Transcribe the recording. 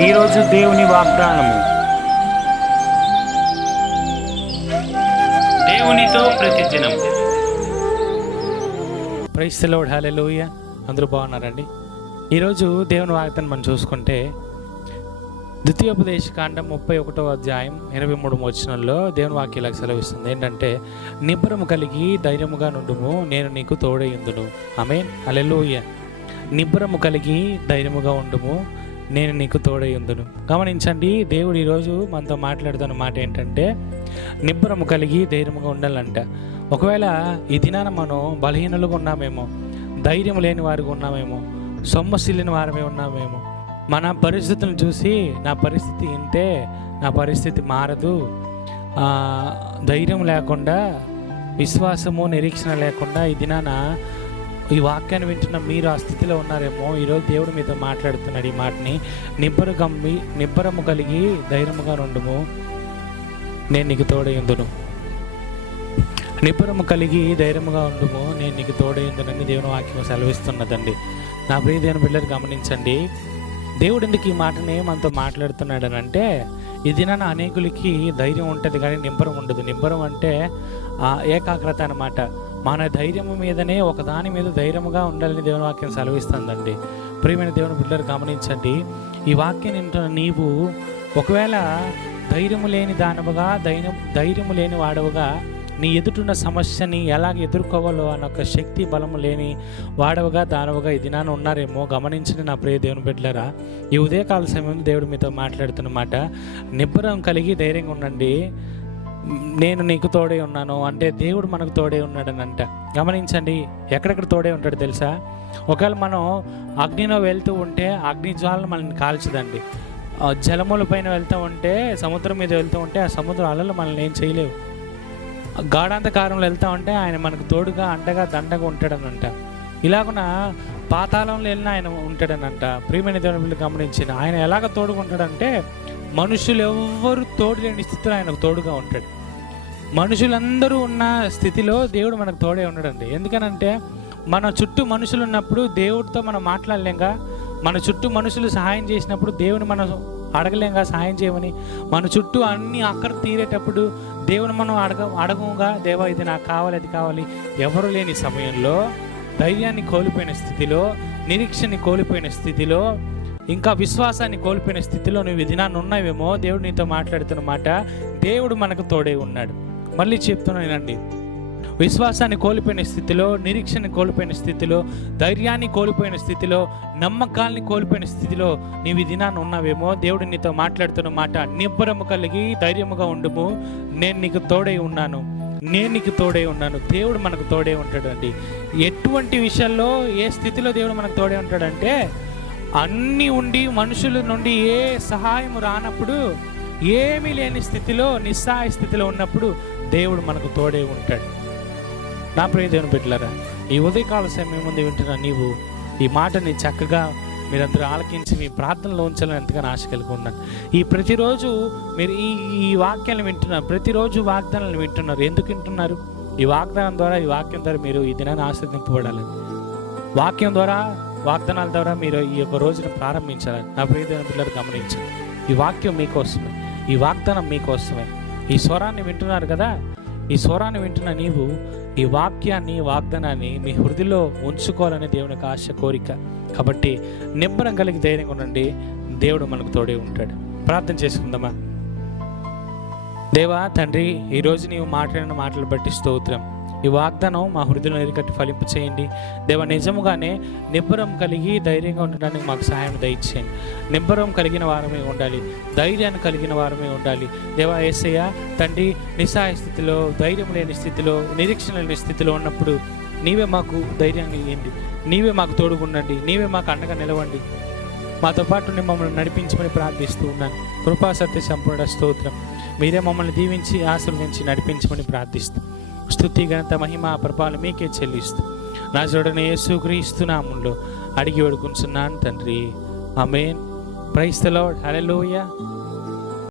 ఈరోజు దేవుని వాగ్దానము. దేవునితో ప్రతిదినం. Praise lord hallelujah. అందరూ బాగున్నారండి? ఈరోజు దేవుని వాగ్దానం మనం చూసుకుంటే ద్వితీయోపదేశ కాండం ముప్పై ఒకటో అధ్యాయం ఎనభై మూడు వచనంలో దేవుని వాక్యాలకు సెలవిస్తుంది. ఏంటంటే నిబ్బరము కలిగి ధైర్యముగా నుండుము నేను నీకు తోడయుందును ఆమె హల్లెలూయ. నిబ్బరము కలిగి ధైర్యముగా ఉండుము నేను నీకు తోడయుందును గమనించండి దేవుడు ఈరోజు మనతో మాట్లాడుతున్న మాట ఏంటంటే నిబ్బరము కలిగి ధైర్యముగా ఉండాలంట. ఒకవేళ ఈ దినాన మనం బలహీనలుగా ఉన్నామేమో ధైర్యం లేని వారికి ఉన్నామేమో సొమ్మసిల్లిన వారమే ఉన్నామేమో మన పరిస్థితులను చూసి నా పరిస్థితి ఇంతే నా పరిస్థితి మారదు. ధైర్యం లేకుండా విశ్వాసము నిరీక్షణ లేకుండా ఈ దినాన ఈ వాక్యాన్ని వింటున్న మీరు ఆ స్థితిలో ఉన్నారేమో ఈరోజు దేవుడు మీతో మాట్లాడుతున్నాడు ఈ మాటని. నిబ్బరు గమ్మి నిబ్బరము కలిగి ధైర్యముగా నుండుము. నేను నీకు తోడైందును నిబ్బరము కలిగి ధైర్యముగా ఉండుము. నేను నీకు తోడయుందునని దేవుని వాక్యం సెలవిస్తున్నదండి. నా ప్రియ దేవుని బిడ్డలు గమనించండి. దేవుడు ఎందుకు ఈ మాటని మనతో మాట్లాడుతున్నాడు అంటే ఈ దినాన అనేకులకి ధైర్యం ఉంటుంది కానీ నిబ్బరం ఉండదు. నిబ్బరం అంటే ఆ, ఏకాగ్రత అనమాట మన ధైర్యము మీదనే ఒక దాని మీద ధైర్యముగా ఉండాలని దేవుని వాక్యం సెలవిస్తుందండి. ప్రియమైన దేవుని బిడ్డలు గమనించండి. ఈ వాక్యం వింటున్న నీవు ఒకవేళ ధైర్యము లేని దానవుగా ధైర్యం ధైర్యము లేని వాడవుగా నీ ఎదుటిన్న సమస్యని ఎలా ఎదుర్కోవాలో అన్న ఒక శక్తి బలము లేని వాడవుగా దానవుగా ఈ నాన్న ఉన్నారేమో గమనించిన నా ప్రియ దేవుని బిడ్డలరా. ఈ ఉదయకాల సమయంలో దేవుడు మీతో మాట్లాడుతున్నమాట. నిబ్బరం కలిగి ధైర్యంగా ఉండండి. నేను నీకు తోడే ఉన్నాను అంటే దేవుడు మనకు తోడే ఉన్నాడని అంట. గమనించండి ఎక్కడెక్కడ తోడే ఉంటాడు తెలుసా? ఒకవేళ మనం అగ్నిలో వెళ్తూ ఉంటే అగ్ని జ్వాలను మనల్ని కాల్చదండి. జలముల పైన వెళ్తూ ఉంటే సముద్రం మీద వెళ్తూ ఉంటే ఆ సముద్ర అలలు మనల్ని ఏం చేయలేవు. గాఢాంతకారంలో వెళ్తా ఉంటే ఆయన మనకు తోడుగా అండగా దండగా ఉంటాడనంట. ఇలాగున పాతాళంలో వెళ్ళిన ఆయన ఉంటాడనంట. ప్రియమైన దేవుని గమనించిన ఆయన ఎలాగ తోడుగా ఉంటాడంటే మనుషులు ఎవ్వరు తోడు లేని స్థితిలో ఆయనకు తోడుగా ఉంటాడు. మనుషులందరూ ఉన్న స్థితిలో దేవుడు మనకు తోడే ఉండడండి ఎందుకనంటే మన చుట్టూ మనుషులు ఉన్నప్పుడు దేవుడితో మనం మాట్లాడలేంగా. మన చుట్టూ మనుషులు సహాయం చేసినప్పుడు దేవుని మనం అడగలేంగా సహాయం చేయమని. మన చుట్టూ అన్ని అక్కడ తీరేటప్పుడు దేవుని మనం అడగ అడగంగా దేవా ఇది నాకు కావాలి అది కావాలి. ఎవరు లేని సమయంలో ధైర్యాన్ని కోల్పోయిన స్థితిలో నిరీక్షని కోల్పోయిన స్థితిలో ఇంకా విశ్వాసాన్ని కోల్పోయిన స్థితిలో నువ్వు ఈ దినాన్ని ఉన్నావేమో దేవుడు నీతో మాట్లాడుతున్న మాట దేవుడు మనకు తోడే ఉన్నాడు. మళ్ళీ చెప్తున్నానండి విశ్వాసాన్ని కోల్పోయిన స్థితిలో నిరీక్షణ కోల్పోయిన స్థితిలో ధైర్యాన్ని కోల్పోయిన స్థితిలో నమ్మకాల్ని కోల్పోయిన స్థితిలో నీవి దినాన్ని ఉన్నావేమో దేవుడు నీతో మాట్లాడుతున్న మాట నిబ్బరము కలిగి ధైర్యముగా ఉండుము. నేను నీకు తోడై ఉన్నాను. నేను నీకు తోడే ఉన్నాను. దేవుడు మనకు తోడే ఉంటాడండి. ఎటువంటి విషయాల్లో ఏ స్థితిలో దేవుడు మనకు తోడే ఉంటాడంటే అన్నీ ఉండి మనుషుల నుండి ఏ సహాయం రానప్పుడు ఏమీ లేని స్థితిలో నిస్సహాయ స్థితిలో ఉన్నప్పుడు దేవుడు మనకు తోడే ఉంటాడు. నా ప్రియ దేవుని బిడ్డలారా ఈ ఉదయకాల సమయం ముందు వింటున్న నీవు ఈ మాటని చక్కగా మీరందరూ ఆలకించి మీ ప్రార్థనలో ఉంచాలని ఎంతగానో ఆశ కలిగి ఉన్నాను. ఈ ప్రతిరోజు మీరు ఈ ఈ వాక్యాలను వింటున్నారు ప్రతిరోజు వాగ్దానాలను వింటున్నారు. ఎందుకు వింటున్నారు? ఈ వాగ్దానం ద్వారా ఈ వాక్యం ద్వారా మీరు ఈ దినాన్ని ఆశ్రదింపబడాలని వాక్యం ద్వారా వాగ్దానాల ద్వారా మీరు ఈ యొక్క రోజును ప్రారంభించాలని నా ప్రియదేవుని పిల్లలు గమనించాలి ఈ వాక్యం మీకోసమే. ఈ వాగ్దానం మీకోసమే. ఈ స్వరాన్ని వింటున్నారు కదా? ఈ స్వరాన్ని వింటున్న నీవు ఈ వాక్యాన్ని వాగ్దానాన్ని మీ హృదిలో ఉంచుకోవాలనే దేవుని యొక్క ఆశ కోరిక. కాబట్టి నిబ్బరం కలిగి ధైర్యంగా ఉండండి. దేవుడు మనకు తోడే ఉంటాడు. ప్రార్థన చేసుకుందామా? దేవా తండ్రి ఈరోజు నీవు మాట్లాడిన మాటలు బట్టి స్తోత్రం. ఈ వాగ్దానం మా హృదయంలో ఎరికట్టి ఫలింపు చేయండి. దేవ నిజముగానే నిబ్బరం కలిగి ధైర్యంగా ఉండడానికి మాకు సహాయం దయచేయండి. నిబ్బరం కలిగిన వారమే ఉండాలి. ధైర్యాన్ని కలిగిన వారమే ఉండాలి. దేవా ఏసయ్య తండ్రి నిస్సహాయ స్థితిలో ధైర్యం లేని స్థితిలో నిరీక్షణ లేని స్థితిలో ఉన్నప్పుడు నీవే మాకు ధైర్యాన్ని ఇవ్వండి నీవే మాకు తోడుగుండండి. నీవే మాకు అండగా నిలవండి. మాతో పాటు మమ్మల్ని నడిపించమని ప్రార్థిస్తూ ఉన్నాను. కృపా సత్య సంపూర్ణ స్తోత్రం. మీరే మమ్మల్ని దీవించి ఆశీర్వదించి నడిపించమని ప్రార్థిస్తూ స్థుతి ఘనత మహిమ ప్రభావాలు మీకే చెల్లిస్తూ నా చూడని యేసుక్రీస్తు నామంలో అడిగి వేడుకుంటున్నాను తండ్రి. అమేన్ క్రైస్తలో హలలోయ లార్డ్.